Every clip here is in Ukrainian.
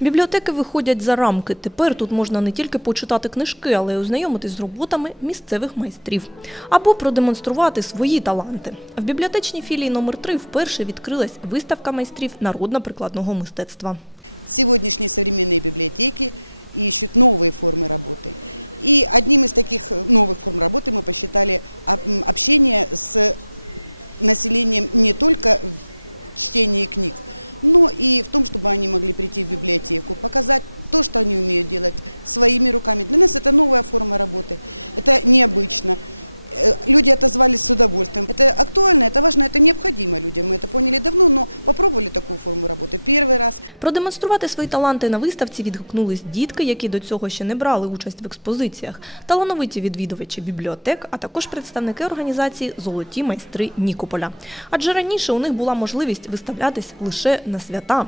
Бібліотеки виходять за рамки. Тепер тут можна не тільки почитати книжки, але й ознайомитись з роботами місцевих майстрів або продемонструвати свої таланти. В бібліотечній філії номер 3 вперше відкрилась виставка майстрів народно-прикладного мистецтва. Сегодняшние современные библиотеки ищут новые формы работы. И одним из таких новых форм работы мы посчитали об- м, общение с населением не только в чтении книг, но и в том, чтобы они могли прийти в библиотеку, показать то, что они умеют делать своими руками. Для нас это новая форма работы, это необычно. Э, Люди отозвались с удовольствием. Это актуально, это важно, это необходимо людям. Мы это поняли давно, но попробовали такую форму работы первый раз. Продемонструвати свої таланти на виставці відгукнулись дітки, які до цього ще не брали участь в експозиціях, талановиті відвідувачі бібліотек, а також представники організації Золоті майстри Нікополя. Адже раніше у них була можливість виставлятись лише на свята.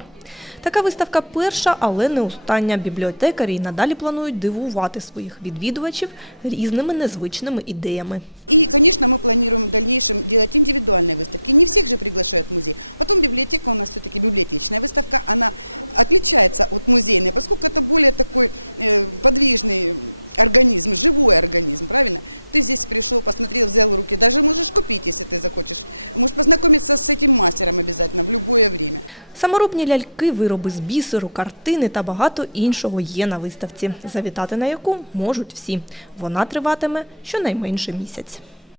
Така виставка перша, але не остання. Бібліотекарі й надалі планують дивувати своїх відвідувачів різними незвичними ідеями. И, конечно, мы планируем в дальнейшем делать индивидуальные выставки. Не всех же приглашают в музей. Потом библиотека у нас все-таки библиотечная выставка. Она отличается от музейной, поскольку это более такой э, подвижный организм, живой организм, правильно? Ты здесь пришел, посмотрел, взял в руки. Даже можешь купить, если ты захочешь. Можешь познакомиться с этим мастером обязательно в любое время. Саморобні ляльки, вироби з бісеру, картини та багато іншого є на виставці, завітати на яку можуть всі. Вона триватиме щонайменше місяць.